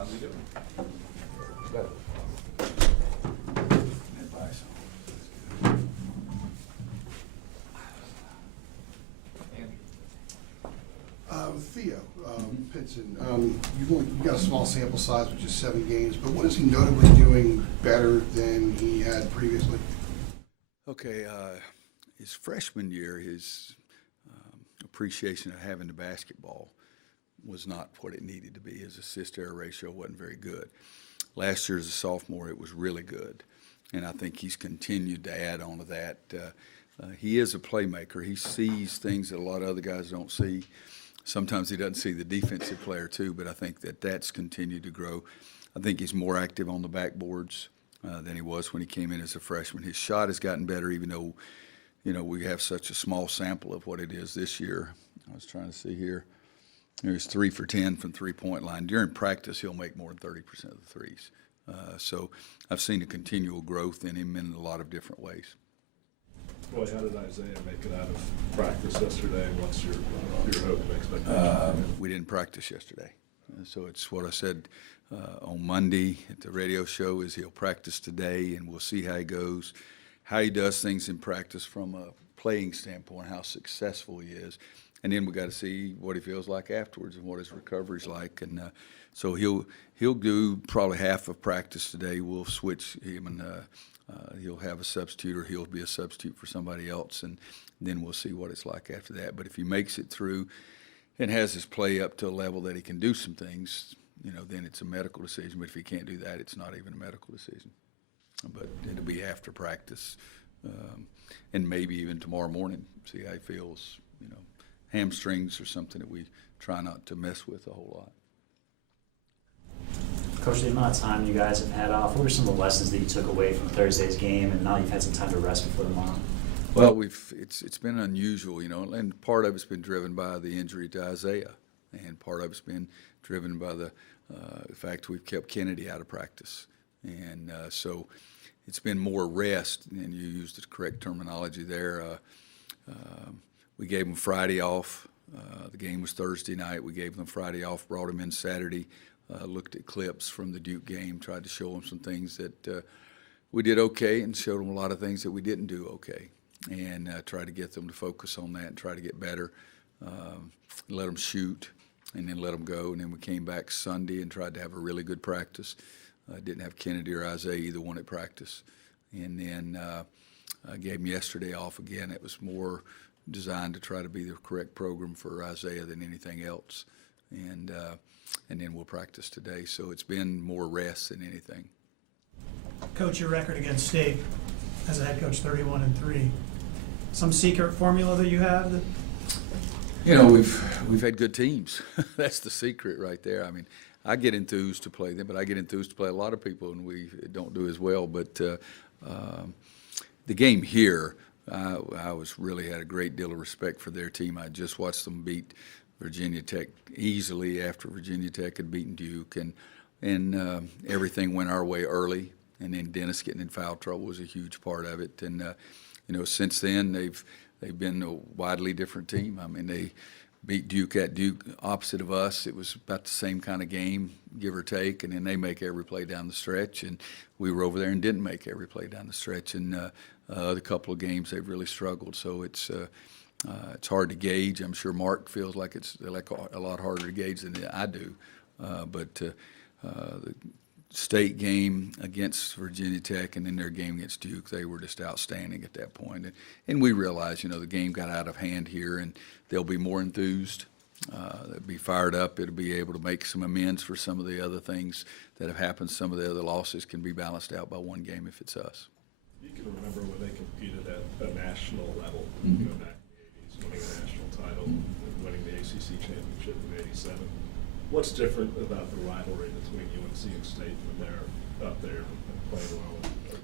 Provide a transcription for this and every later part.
How's he doing? Better. Advice. Theo, Pitson, you got a small sample size, which is 7 games, but what is he notably doing better than he had previously? Okay, his freshman year, his appreciation of having the basketball was not what it needed to be. His assist-error ratio wasn't very good. Last year as a sophomore, it was really good, and I think he's continued to add on to that. He is a playmaker. He sees things that a lot of other guys don't see. Sometimes he doesn't see the defensive player too, but I think that that's continued to grow. I think he's more active on the backboards than he was when he came in as a freshman. His shot has gotten better, even though, you know, we have such a small sample of what it is this year. I was trying to see here. He's 3 for 10 from three-point line. During practice, he'll make more than 30% of the threes. So I've seen a continual growth in him in a lot of different ways. Boy, how did Isaiah make it out of practice yesterday? What's your hope and expectation? We didn't practice yesterday. So it's what I said on Monday at the radio show is he'll practice today, and we'll see how he goes, how he does things in practice from a playing standpoint, how successful he is. And then we got to see what he feels like afterwards and what his recovery's like. And so he'll do probably half of practice today. We'll switch him, and he'll have a substitute, or he'll be a substitute for somebody else, and then we'll see what it's like after that. But if he makes it through and has his play up to a level that he can do some things, you know, then it's a medical decision. But if he can't do that, it's not even a medical decision. But it'll be after practice, and maybe even tomorrow morning, see how he feels. You know, hamstrings are something that we try not to mess with a whole lot. Coach, the amount of time you guys have had off, what are some of the lessons that you took away from Thursday's game, and now you've had some time to rest before tomorrow? Well, it's been unusual, you know, and part of it's been driven by the injury to Isaiah, and part of it's been driven by the fact we've kept Kennedy out of practice, and so it's been more rest, and you used the correct terminology there. We gave them Friday off. The game was Thursday night. We gave them Friday off, brought them in Saturday. Looked at clips from the Duke game, tried to show them some things that we did okay, and showed them a lot of things that we didn't do okay, and tried to get them to focus on that and try to get better, let them shoot, and then let them go. And then we came back Sunday and tried to have a really good practice. Didn't have Kennedy or Isaiah, either one at practice. And then I gave them yesterday off again. It was more designed to try to be the correct program for Isaiah than anything else. And then we'll practice today. So it's been more rest than anything. Coach, your record against State as a head coach, 31-3. Some secret formula that you have? That... You know, we've had good teams. That's the secret right there. I mean, I get enthused to play them, but I get enthused to play a lot of people, and we don't do as well. But the game here, I was really had a great deal of respect for their team. I just watched them beat Virginia Tech easily after Virginia Tech had beaten Duke, and everything went our way early. And then Dennis getting in foul trouble was a huge part of it. And you know, since then they've been a widely different team. I mean, they beat Duke at Duke, opposite of us. It was about the same kind of game, give or take. And then they make every play down the stretch, and we were over there and didn't make every play down the stretch. And the couple of games they've really struggled. So it's hard to gauge. I'm sure Mark feels like it's like a lot harder to gauge than I do. But the State game against Virginia Tech and then their game against Duke, they were just outstanding at that point. And we realized, you know, the game got out of hand here, and they'll be more enthused. They'll be fired up. It'll be able to make some amends for some of the other things that have happened. Some of the other losses can be balanced out by one game if it's us. You can remember when they competed at a national level, Mm-hmm. you know, back in the 80s, winning a national title, and winning the ACC championship in '87. What's different about the rivalry between UNC and State when they're up there and playing well and are good?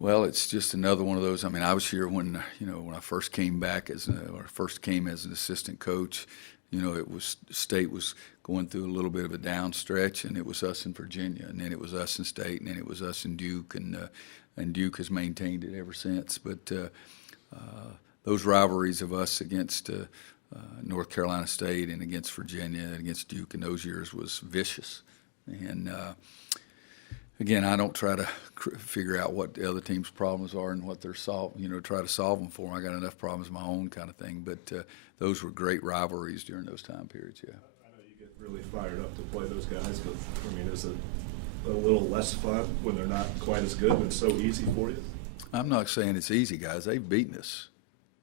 Well, it's just another one of those. I mean, I was here when I first came back as an assistant coach. You know, State was going through a little bit of a down stretch, and it was us in Virginia, and then it was us in State, and then it was us in Duke, and Duke has maintained it ever since. But those rivalries of us against North Carolina State and against Virginia and against Duke in those years was vicious. And again, I don't try to figure out what the other team's problems are and what they're try to solve them for them. I got enough problems of my own kind of thing. But those were great rivalries during those time periods, yeah. I know you get really fired up to play those guys, but, I mean, is it a little less fun when they're not quite as good and it's so easy for you? I'm not saying it's easy, guys. They've beaten us.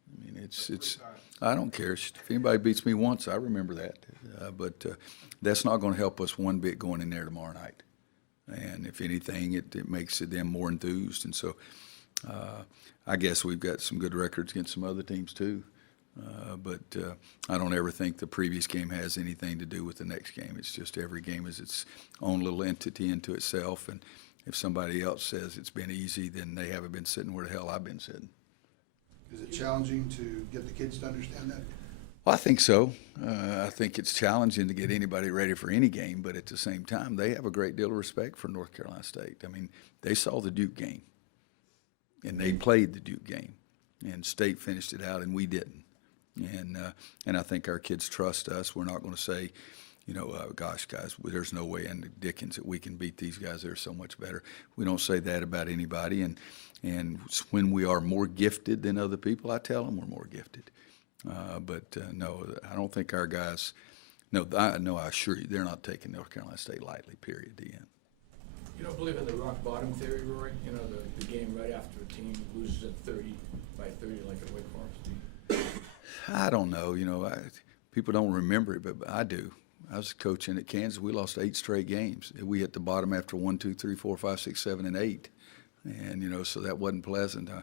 I mean, it's. I don't care. If anybody beats me once, I remember that. But that's not going to help us one bit going in there tomorrow night. And if anything, it makes them more enthused. And so I guess we've got some good records against some other teams too. But I don't ever think the previous game has anything to do with the next game. It's just every game is its own little entity into itself. And if somebody else says it's been easy, then they haven't been sitting where the hell I've been sitting. Is it challenging to get the kids to understand that? Well, I think so. I think it's challenging to get anybody ready for any game, but at the same time, they have a great deal of respect for North Carolina State. I mean, they saw the Duke game, and they played the Duke game, and State finished it out, and we didn't. And I think our kids trust us. We're not going to say, gosh, guys, there's no way in the dickens that we can beat these guys. They're so much better. We don't say that about anybody. And when we are more gifted than other people, I tell them we're more gifted. But no, I don't think our guys. No, I assure you, they're not taking North Carolina State lightly. Period. The end. You don't believe in the rock bottom theory, Rory? The game right after a team loses at 30 by 30, like at Wake Forest. I don't know. People don't remember it, but I do. I was coaching at Kansas. We lost 8 straight games. We hit the bottom after 1, 2, 3, 4, 5, 6, 7, and 8. And so that wasn't pleasant. I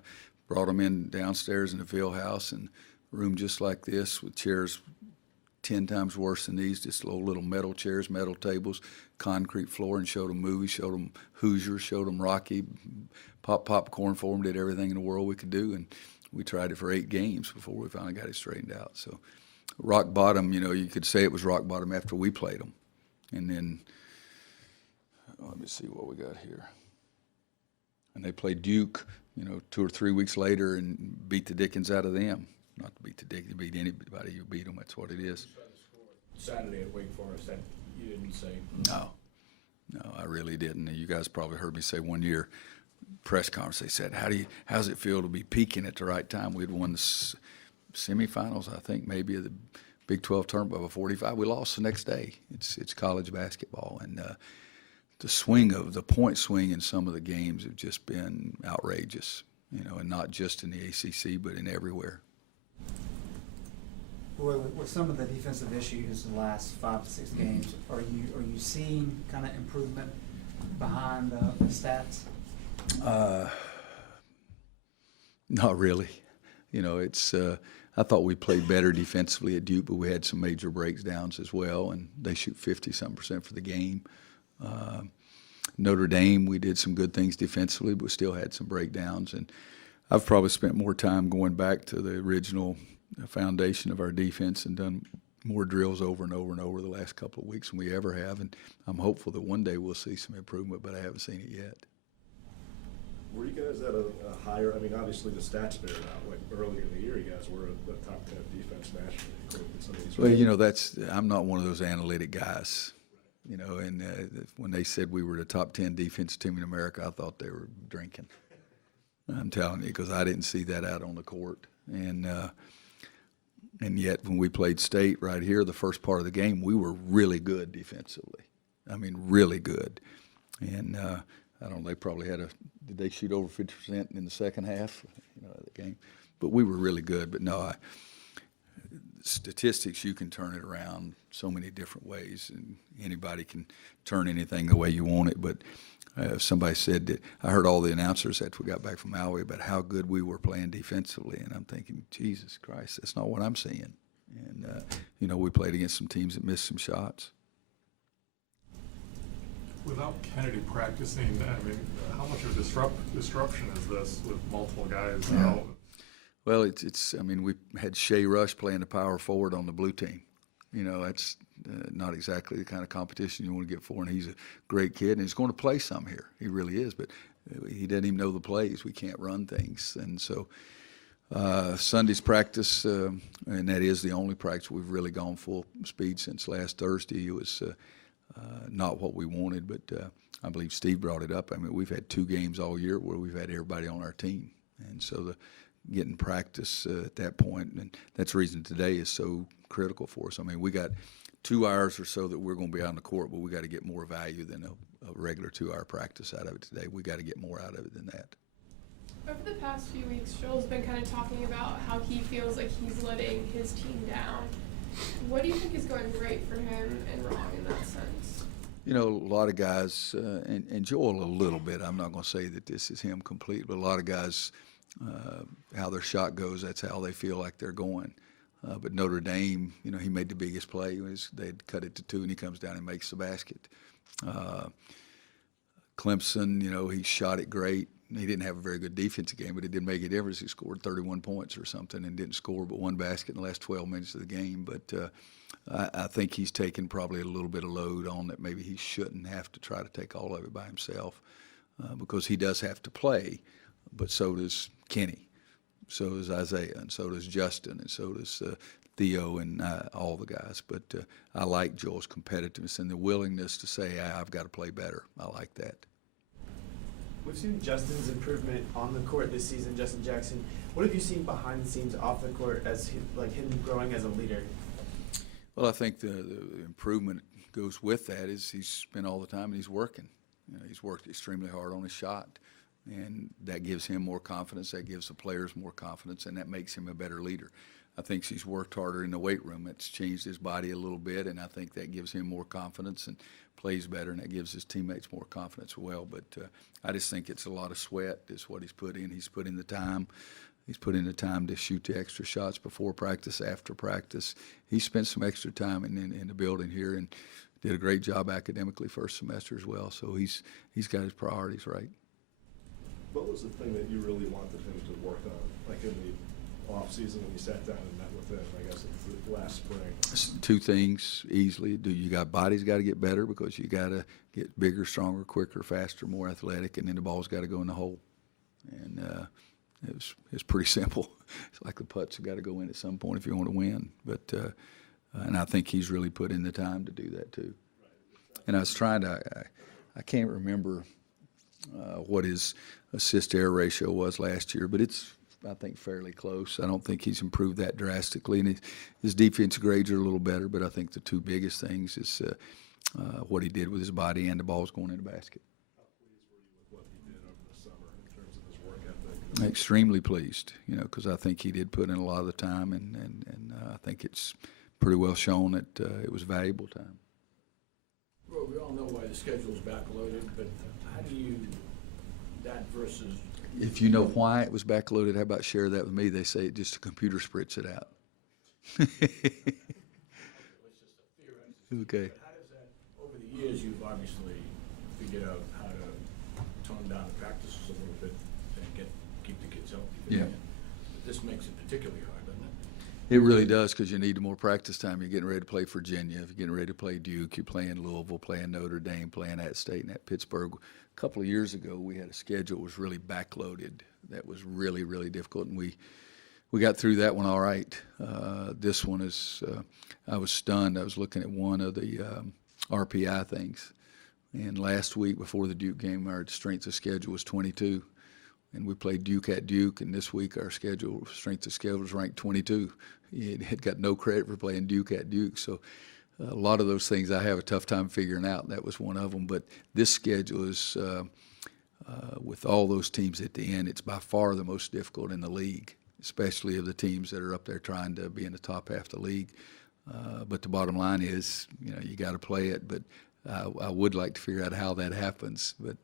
brought them in downstairs in the field house and room just like this with chairs 10 times worse than these, just little metal chairs, metal tables, concrete floor, and showed them movies, showed them Hoosiers, showed them Rocky, popcorn for them, did everything in the world we could do, and we tried it for 8 games before we finally got it straightened out. So rock bottom, you could say it was rock bottom after we played them. And then, let me see what we got here. And they played Duke, 2 or 3 weeks later and beat the dickens out of them. Not to beat the dickens, beat anybody. You beat them, that's what it is. Saturday at Wake Forest, that you didn't say. No, I really didn't. And you guys probably heard me say one year, press conference, they said, how's it feel to be peaking at the right time? We'd won the semifinals, I think, maybe of the Big 12 tournament by 45. We lost the next day. It's college basketball. And the point swing in some of the games have just been outrageous, and not just in the ACC, but in everywhere. With some of the defensive issues in the last 5 to 6 games, are you seeing kind of improvement behind the stats? Not really. I thought we played better defensively at Duke, but we had some major breakdowns as well, and they shoot 50-something% for the game. Notre Dame, we did some good things defensively, but we still had some breakdowns. And I've probably spent more time going back to the original foundation of our defense and done more drills over and over and over the last couple of weeks than we ever have. And I'm hopeful that one day we'll see some improvement, but I haven't seen it yet. Were you guys at a higher, obviously the stats bear it out, like earlier in the year, you guys were a top 10 defense nationally, according to some of these. Well, I'm not one of those analytic guys, and when they said we were the top 10 defense team in America, I thought they were drinking. I'm telling you, because I didn't see that out on the court. And yet when we played State right here, the first part of the game, we were really good defensively. Really good. And I don't know, they probably did they shoot over 50% in the second half of the game? But we were really good. But no, statistics, you can turn it around so many different ways, and anybody can turn anything the way you want it. But somebody said that I heard all the announcers after we got back from Maui about how good we were playing defensively, and I'm thinking, Jesus Christ, that's not what I'm seeing. And we played against some teams that missed some shots. Without Kennedy practicing, how much of a disruption is this with multiple guys out? Well, we had Shea Rush playing the power forward on the blue team. That's not exactly the kind of competition you want to get for, and he's a great kid, and he's going to play some here. He really is, but he doesn't even know the plays. We can't run things. And so Sunday's practice, and that is the only practice we've really gone full speed since last Thursday, it was not what we wanted, but I believe Steve brought it up. I mean, we've had 2 games all year where we've had everybody on our team. And so getting practice at that point, and that's the reason today is so critical for us. I mean, we got 2 hours or so that we're going to be out on the court, but we got to get more value than a regular 2-hour practice out of it today. We got to get more out of it than that. Over the past few weeks, Joel's been kind of talking about how he feels like he's letting his team down. What do you think is going right for him and wrong in that sense? You know, a lot of guys, and Joel a little bit, I'm not going to say that this is him complete, but a lot of guys, how their shot goes, that's how they feel like they're going. But Notre Dame, you know, he made the biggest play. They'd cut it to 2, and he comes down and makes the basket. Clemson, you know, he shot it great. He didn't have a very good defensive game, but it didn't make a difference. He scored 31 points or something and didn't score but 1 basket in the last 12 minutes of the game. But I think he's taken probably a little bit of load on that maybe he shouldn't have to try to take all of it by himself because he does have to play, but so does Kenny, so does Isaiah, and so does Justin, and so does Theo and all the guys. But I like Joel's competitiveness and the willingness to say, I've got to play better. I like that. We've seen Justin's improvement on the court this season, Justin Jackson. What have you seen behind the scenes off the court as him growing as a leader? Well, I think the improvement goes with that is he's spent all the time and he's working. You know, he's worked extremely hard on his shot, and that gives him more confidence. That gives the players more confidence, and that makes him a better leader. I think he's worked harder in the weight room. It's changed his body a little bit, and I think that gives him more confidence and plays better, and that gives his teammates more confidence as well. But I just think it's a lot of sweat is what he's put in. He's put in the time. He's put in the time to shoot the extra shots before practice, after practice. He spent some extra time in the building here and did a great job academically first semester as well. So he's got his priorities right. What was the thing that you really wanted him to work on, like in the off season when you sat down and met with him? I guess it's the last spring. 2 things easily. Body's got to get better because you got to get bigger, stronger, quicker, faster, more athletic, and then the ball's got to go in the hole. And it's pretty simple. It's like the putts have got to go in at some point if you want to win. But and I think he's really put in the time to do that too. And I was trying to, I can't remember what his assist-to-error ratio was last year, but it's, I think, fairly close. I don't think he's improved that drastically, and his defensive grades are a little better, but I think the 2 biggest things is what he did with his body and the ball's going in the basket. How pleased were you with what he did over the summer in terms of his work ethic? Extremely pleased, you know, because I think he did put in a lot of the time, and I think it's pretty well shown that it was valuable time. Well, we all know why the schedule's backloaded, but how do you, that versus... If you know why it was backloaded, how about share that with me? They say just a computer spits it out. It's just a theoretical. Okay. But how does that, over the years, you've obviously figured out how to tone down the practices a little bit and keep the kids healthy. Yeah. But this makes it particularly hard, doesn't it? It really does because you need more practice time. You're getting ready to play Virginia. You're getting ready to play Duke. You're playing Louisville, playing Notre Dame, playing at State and at Pittsburgh. A couple of years ago, we had a schedule that was really backloaded. That was really, really difficult, and we got through that one all right. This one is, I was stunned. I was looking at one of the RPI things, and last week before the Duke game, our strength of schedule was 22. And we played Duke at Duke, and this week our strength of schedule was ranked 22. It had got no credit for playing Duke at Duke. So a lot of those things I have a tough time figuring out. That was one of them. But this schedule is, with all those teams at the end, it's by far the most difficult in the league, especially of the teams that are up there trying to be in the top half of the league. But the bottom line is, you know, you got to play it. But I would like to figure out how that happens. But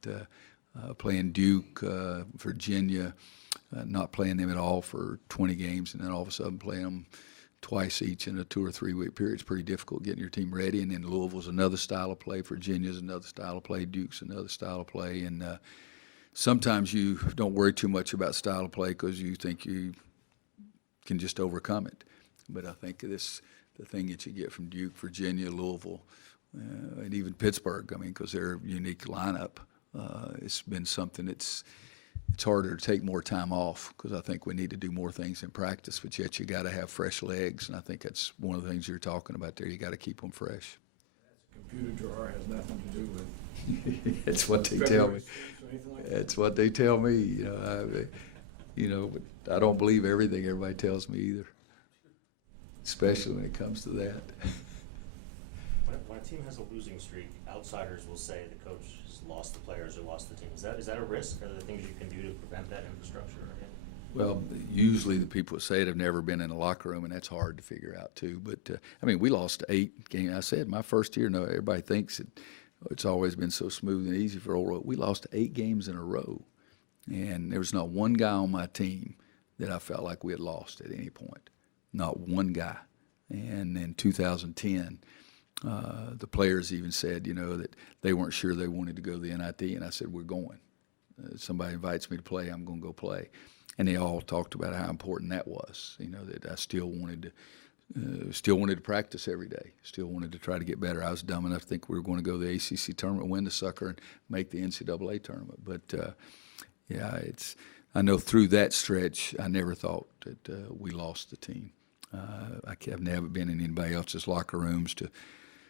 playing Duke, Virginia, not playing them at all for 20 games, and then all of a sudden playing them twice each in a 2 or 3 week period. It's pretty difficult getting your team ready. And then Louisville's another style of play, Virginia's another style of play, Duke's another style of play. And sometimes you don't worry too much about style of play because you think you can just overcome it. But I think the thing that you get from Duke, Virginia, Louisville, and even Pittsburgh, I mean, because they're a unique lineup. It's been something it's harder to take more time off because I think we need to do more things in practice, but yet you got to have fresh legs, and I think that's one of the things you're talking about there. You got to keep them fresh. That's a computer drawer has nothing to do with That's what they tell February me. 6th or anything like that? That's what they tell me, but I don't believe everything everybody tells me either, especially when it comes to that. When a team has a losing streak, outsiders will say the coach has lost the players or lost the team. Is that a risk? Are there things you can do to prevent that infrastructure? Well, usually the people that say it have never been in a locker room, and that's hard to figure out too. But we lost 8 games. I said my first year. No, everybody thinks it's always been so smooth and easy for Old Road. We lost 8 games in a row, and there was not one guy on my team that I felt like we had lost at any point. Not one guy. And in 2010, the players even said, that they weren't sure they wanted to go to the NIT, and I said, we're going. Somebody invites me to play, I'm going to go play. And they all talked about how important that was, that I still wanted to practice every day, still wanted to try to get better. I was dumb enough to think we were going to go to the ACC tournament, win the sucker, and make the NCAA tournament. But, I know through that stretch, I never thought that we lost the team. I've never been in anybody else's locker rooms to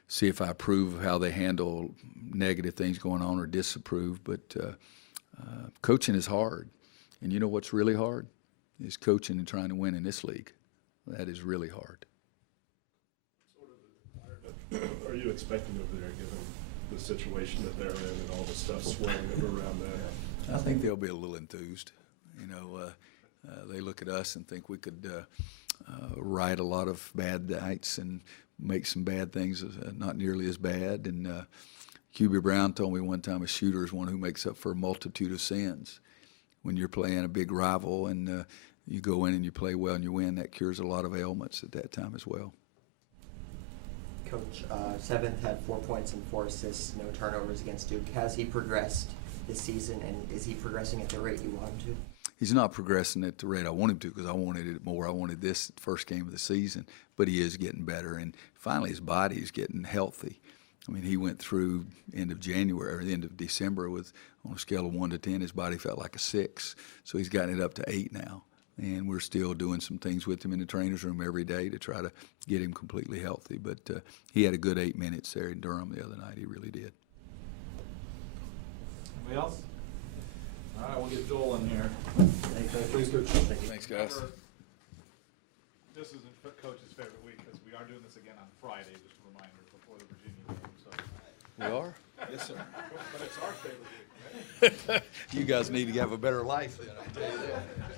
see if I approve of how they handle negative things going on or disapprove. But coaching is hard. And you know what's really hard? Is coaching and trying to win in this league. That is really hard. Are you expecting over there, given the situation that they're in and all the stuff swirling around that? I think they'll be a little enthused. They look at us and think we could write a lot of bad nights and make some bad things not nearly as bad. And QB Brown told me one time a shooter is one who makes up for a multitude of sins. When you're playing a big rival and you go in and you play well and you win, that cures a lot of ailments at that time as well. Coach, 7th had 4 points and 4 assists, no turnovers against Duke. Has he progressed this season, and is he progressing at the rate you want him to? He's not progressing at the rate I want him to because I wanted it more. I wanted this first game of the season, but he is getting better. And finally, his body is getting healthy. He went through end of January or the end of December with, on a scale of 1 to 10, his body felt like a 6. So he's gotten it up to 8 now. And we're still doing some things with him in the trainer's room every day to try to get him completely healthy. But he had a good 8 minutes there in Durham the other night. He really did. Anybody else? All right, we'll get Joel in here. Thanks, Coach. Thanks, guys. This isn't Coach's favorite week because we are doing this again on Friday, just a reminder, before the Virginia game. So. We are? Yes, sir. But it's our favorite week, right? You guys need to have a better life then, I tell you that.